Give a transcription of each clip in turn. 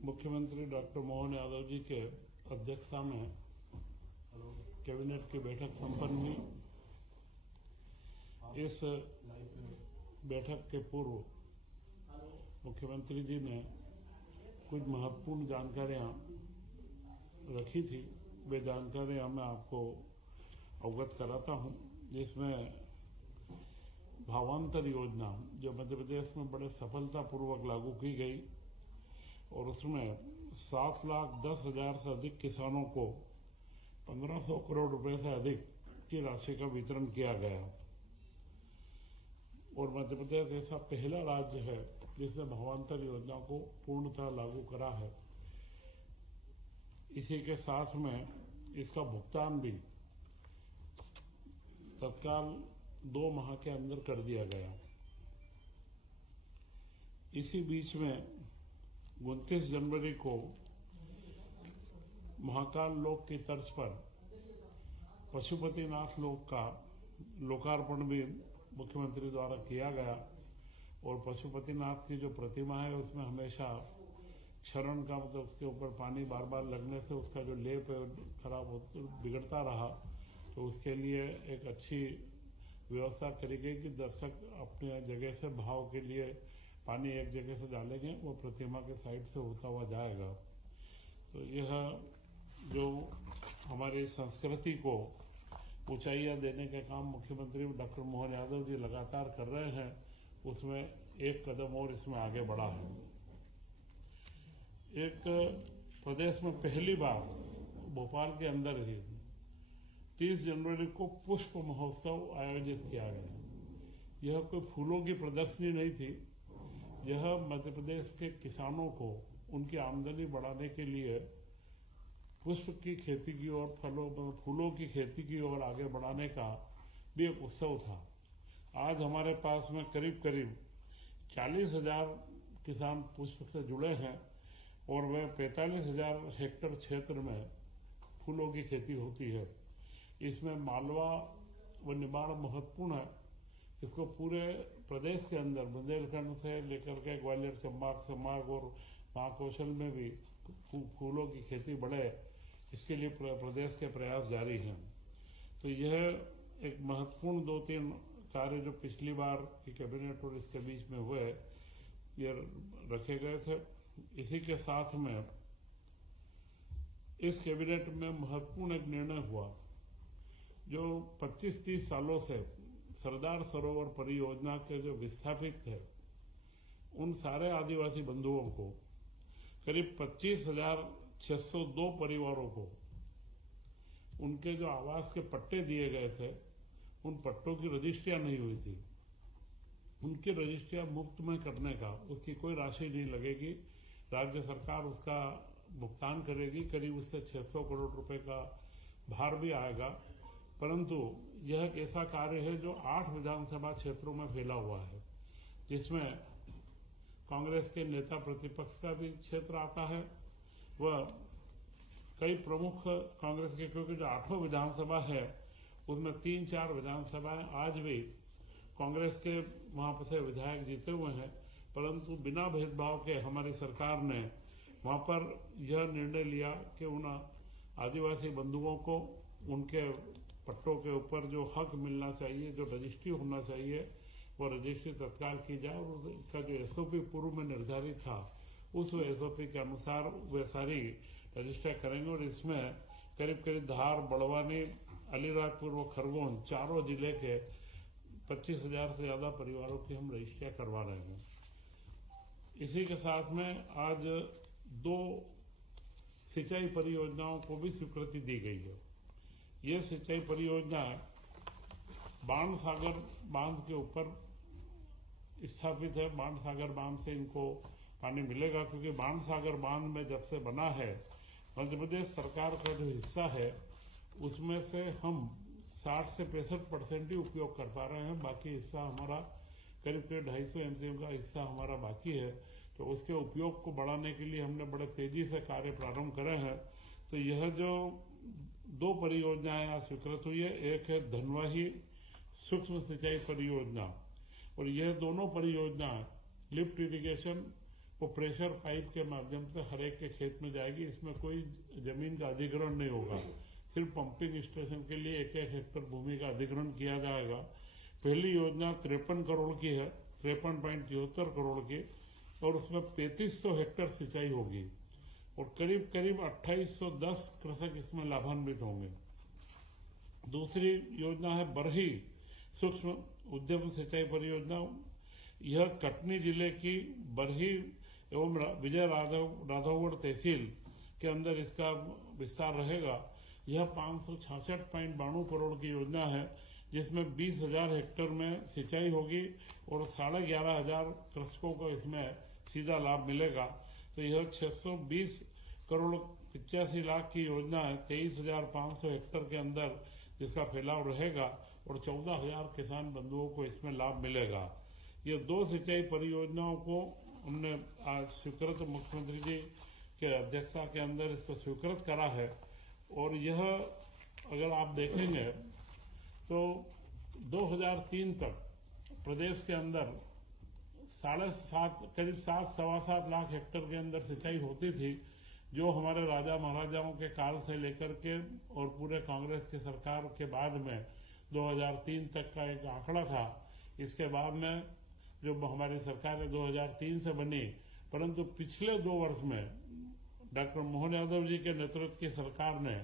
मुख्यमंत्री डॉक्टर मोहन यादव जी के अध्यक्षता में कैबिनेट की बैठक संपन्न हुई। इस बैठक के पूर्व मुख्यमंत्री जी ने कुछ महत्वपूर्ण जानकारियां रखी थी। वे जानकारियां मैं आपको अवगत कराता हूं, जिसमें भावांतर योजना जो मध्य प्रदेश में बड़े सफलतापूर्वक लागू की गई और उसमें 7,10,000 से अधिक किसानों को 1,500 करोड़ रुपए से अधिक की राशि का वितरण किया गया और मध्य प्रदेश ऐसा पहला राज्य है जिसने भावांतर योजना को पूर्णतः लागू करा है। इसी के साथ में इसका भुगतान भी तत्काल 2 माह के अंदर कर दिया गया। इसी बीच में 29 जनवरी को महाकाल लोक की तर्ज पर पशुपतिनाथ लोक का लोकार्पण भी मुख्यमंत्री द्वारा किया गया और पशुपतिनाथ की जो प्रतिमा है उसमें हमेशा क्षरण का मतलब उसके ऊपर पानी बार बार लगने से उसका जो लेप है खराब बिगड़ता रहा, तो उसके लिए एक अच्छी व्यवस्था करी गई कि दर्शक अपने जगह से भाव के लिए पानी एक जगह से डालेंगे, वो प्रतिमा के साइड से होता हुआ जाएगा। तो यह जो हमारी संस्कृति को ऊंचाइयां देने का काम मुख्यमंत्री डॉक्टर मोहन यादव जी लगातार कर रहे हैं, उसमें एक कदम और इसमें आगे बढ़ा है। एक प्रदेश में पहली बार भोपाल के अंदर ही 30 जनवरी को पुष्प महोत्सव आयोजित किया गया। यह कोई फूलों की प्रदर्शनी नहीं थी, यह मध्य प्रदेश के किसानों को उनकी आमदनी बढ़ाने के लिए पुष्प की खेती की और फूलों की खेती की ओर आगे बढ़ाने का भी एक उत्सव था। आज हमारे पास में करीब 40,000 किसान पुष्प से जुड़े हैं और वह 45,000 हेक्टेयर क्षेत्र में फूलों की खेती होती है। इसमें मालवा व निमाड़ महत्वपूर्ण है। इसको पूरे प्रदेश के अंदर बुंदेलखंड से लेकर के ग्वालियर, चंबा संभाग और महाकौशल में भी फूलों की खेती बढ़े, इसके लिए प्रदेश के प्रयास जारी हैं। तो यह एक महत्वपूर्ण 2-3 कार्य जो पिछली बार की कैबिनेट और इसके बीच में हुए, ये रखे गए थे। इसी के साथ में इस कैबिनेट में महत्वपूर्ण एक निर्णय हुआ जो 25-30 सालों से सरदार सरोवर परियोजना के जो विस्थापित थे उन सारे आदिवासी बंधुओं को करीब 25,602 परिवारों को उनके जो आवास के पट्टे दिए गए थे, उन पट्टों की रजिस्ट्रियां नहीं हुई थी। उनकी रजिस्ट्रियां मुफ्त में करने का, उसकी कोई राशि नहीं लगेगी, राज्य सरकार उसका भुगतान करेगी। करीब उससे 600 करोड़ रुपए का भार भी आएगा, परंतु यह एक ऐसा कार्य है जो 8 विधानसभा क्षेत्रों में फैला हुआ है, जिसमें कांग्रेस के नेता प्रतिपक्ष का भी क्षेत्र आता है वह कई प्रमुख कांग्रेस के, क्योंकि जो 8वां विधानसभा है उसमें 3-4 विधानसभाएं आज भी कांग्रेस के वहां से विधायक जीते हुए हैं, परंतु बिना भेदभाव के हमारी सरकार ने वहां पर यह निर्णय लिया कि उन आदिवासी बंधुओं को उनके पट्टों के ऊपर जो हक मिलना चाहिए, जो रजिस्ट्री होना चाहिए, वो रजिस्ट्री तत्काल की जाए और उसका जो एसओपी पूर्व में निर्धारित था उस एसओपी के अनुसार वे सारी रजिस्टर करेंगे। और इसमें करीब धार, बड़वानी, अलीराजपुर व खरगोन चारों जिले के 25,000 से ज्यादा परिवारों की हम रजिस्ट्रियां करवा रहे हैं। इसी के साथ में आज 2 सिंचाई परियोजनाओं को भी स्वीकृति दी गई है। ये सिंचाई परियोजना बाणसागर बांध के ऊपर स्थापित है। बाणसागर बांध से इनको पानी मिलेगा, क्योंकि बाणसागर बांध में जब से बना है मध्य प्रदेश सरकार का जो हिस्सा है उसमें से हम 60 से 65% ही उपयोग कर पा रहे हैं। बाकी हिस्सा हमारा करीब 250 एमसीएम का हिस्सा हमारा बाकी है। तो उसके उपयोग को बढ़ाने के लिए हमने बड़े तेजी से कार्य प्रारंभ करे हैं। तो यह जो 2 परियोजनाएं यहाँ स्वीकृत हुई है, एक है धनवाही सूक्ष्म सिंचाई परियोजना और यह दोनों परियोजनाएं लिफ्ट इरिगेशन वो प्रेशर पाइप के माध्यम से हर एक के खेत में जाएगी। इसमें कोई जमीन का अधिग्रहण नहीं होगा, सिर्फ पंपिंग स्टेशन के लिए 1-1 हेक्टेयर भूमि का अधिग्रहण किया जाएगा। पहली योजना 53 करोड़ की है, 53.73 करोड़ की, और उसमें 3500 हेक्टेयर सिंचाई होगी और करीब करीब 2810 कृषक इसमें लाभान्वित होंगे। दूसरी योजना है बरही सूक्ष्म उद्यम सिंचाई परियोजना। यह कटनी जिले की बरही एवं विजय राघवगढ़ तहसील के अंदर इसका विस्तार रहेगा। यह 566.92 करोड़ की योजना है, जिसमें 20,000 हेक्टेयर में सिंचाई होगी और 11,500 कृषकों को इसमें सीधा लाभ मिलेगा। तो यह 620 करोड़ 85 लाख की योजना है, 23,500 हेक्टेयर के अंदर जिसका फैलाव रहेगा और 14,000 किसान बंधुओं को इसमें लाभ मिलेगा। ये 2 सिंचाई परियोजनाओं को हमने आज स्वीकृत, मुख्यमंत्री जी के अध्यक्षता के अंदर इसको स्वीकृत करा है। और यह अगर आप देखेंगे तो 2003 तक प्रदेश के अंदर 7.5 करीब 7-7.25 लाख हेक्टेयर के अंदर सिंचाई होती थी, जो हमारे राजा महाराजाओं के काल से लेकर के और पूरे कांग्रेस की सरकार के बाद में 2003 तक का एक आंकड़ा था। इसके बाद में जो हमारी सरकार 2003 से बनी, परंतु पिछले 2 वर्ष में डॉक्टर मोहन यादव जी के नेतृत्व की सरकार ने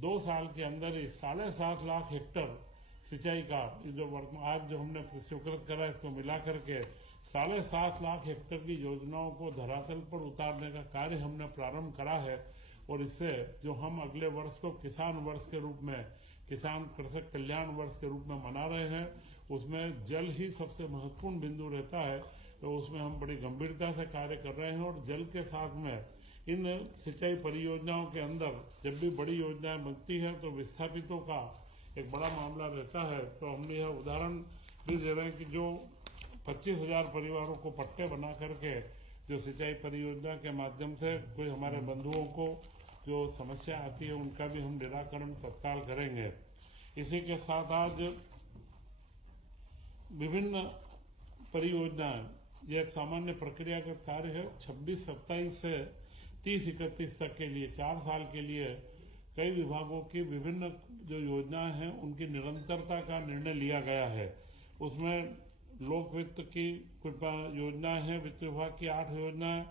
2 साल के अंदर ही 7.5 लाख हेक्टेयर सिंचाई का जो आज जो हमने स्वीकृत करा, इसको मिला करके 7.5 लाख हेक्टेयर की योजनाओं को धरातल पर उतारने का कार्य हमने प्रारंभ करा है। और इससे जो हम अगले वर्ष को किसान वर्ष के रूप में, किसान कृषक कल्याण वर्ष के रूप में मना रहे हैं, उसमें जल ही सबसे महत्वपूर्ण बिंदु रहता है। तो उसमें हम बड़ी गंभीरता से कार्य कर रहे हैं और जल के साथ में इन सिंचाई परियोजनाओं के अंदर जब भी बड़ी योजनाएं बनती है तो विस्थापितों का एक बड़ा मामला रहता है। तो हमने यह उदाहरण भी दे रहे हैं कि जो 25,000 परिवारों को पट्टे बना करके जो सिंचाई परियोजना के माध्यम से कोई हमारे बंधुओं को जो समस्या आती है उनका भी हम निराकरण तत्काल करेंगे। इसी के साथ आज विभिन्न परियोजनाएं, यह एक सामान्य प्रक्रियागत कार्य है। 26-27 से 30-31 तक के लिए 4 साल के लिए कई विभागों की विभिन्न जो योजनाएं हैं उनकी निरंतरता का निर्णय लिया गया है। उसमें लोक वित्त की कुछ योजनाएं हैं, वित्त विभाग की 8 योजनाएं,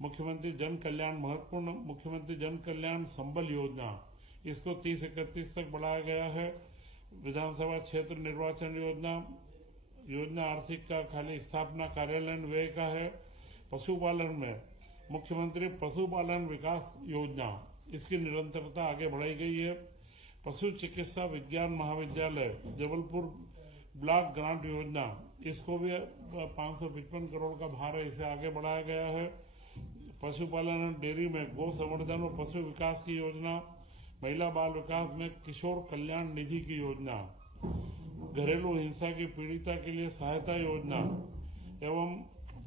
मुख्यमंत्री जन कल्याण महत्वपूर्ण मुख्यमंत्री जन कल्याण संबल योजना, इसको 30-31 तक बढ़ाया गया है। विधानसभा क्षेत्र निर्वाचन योजना आर्थिक का खाली स्थापना कार्यालय व्यय का है। पशुपालन में मुख्यमंत्री पशुपालन विकास योजना, इसकी निरंतरता आगे बढ़ाई गई है। पशु चिकित्सा विज्ञान महाविद्यालय जबलपुर ब्लॉक ग्रांट योजना, इसको भी 555 करोड़ का भार है, इसे आगे बढ़ाया गया है। पशुपालन और डेयरी में गौ संवर्धन और पशु विकास की योजना, महिला बाल विकास में किशोर कल्याण निधि की योजना, घरेलू हिंसा की पीड़िता के लिए सहायता योजना एवं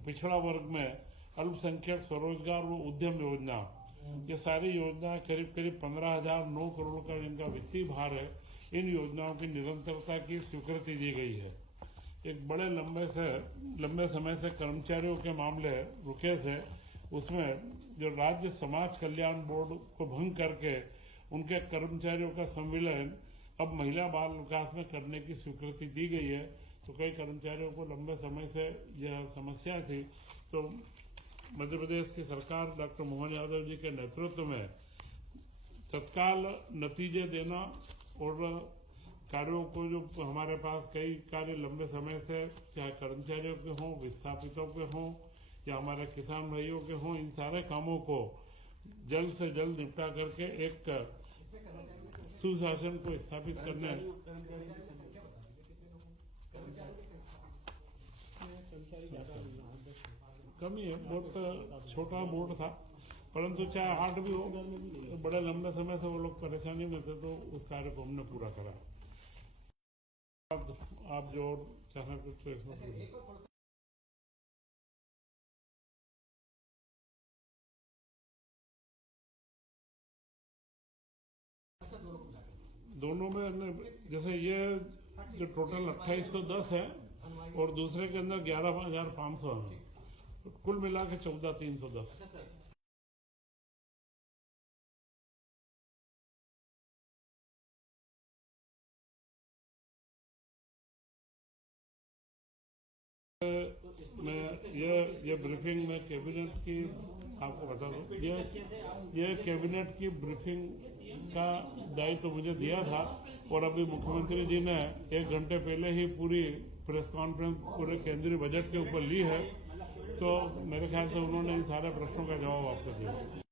पिछड़ा वर्ग में अल्पसंख्यक स्वरोजगार व उद्यम योजना, ये सारी योजना करीब करीब 15,009 करोड़ का इनका वित्तीय भार है। इन योजनाओं की निरंतरता की स्वीकृति दी गई है। एक बड़े लंबे समय से कर्मचारियों के मामले रुके थे, उसमें जो राज्य समाज कल्याण बोर्ड को भंग करके उनके कर्मचारियों का संविलियन अब महिला बाल विकास में करने की स्वीकृति दी गई है। तो कई कर्मचारियों को लंबे समय से यह समस्या थी, तो मध्य प्रदेश की सरकार डॉक्टर मोहन यादव जी के नेतृत्व में तत्काल नतीजे देना और कार्यों को, जो हमारे पास कई कार्य लंबे समय से चाहे कर्मचारियों के हों, विस्थापितों के हों या हमारे किसान भाइयों के हों, इन सारे कामों को जल्द से जल्द निपटा करके एक सुशासन को स्थापित करने कमी है। बहुत छोटा बोर्ड था, परंतु चाहे 8 भी हो, तो बड़े लंबे समय से वो लोग परेशानी में थे, तो उस कार्य को हमने पूरा करा। आप जो चाहें कुछ तो इसमें दोनों में, जैसे ये जो टोटल 2810 है और दूसरे के अंदर 11,500 है, तो कुल मिला के 14,310। मैं ये ब्रीफिंग में कैबिनेट की आपको बता दूं, ये कैबिनेट की ब्रीफिंग का दायित्व तो मुझे दिया था और अभी मुख्यमंत्री जी ने 1 घंटे पहले ही पूरी प्रेस कॉन्फ्रेंस पूरे केंद्रीय बजट के ऊपर ली है, तो मेरे ख्याल से उन्होंने इन सारे प्रश्नों का जवाब आपको दिया।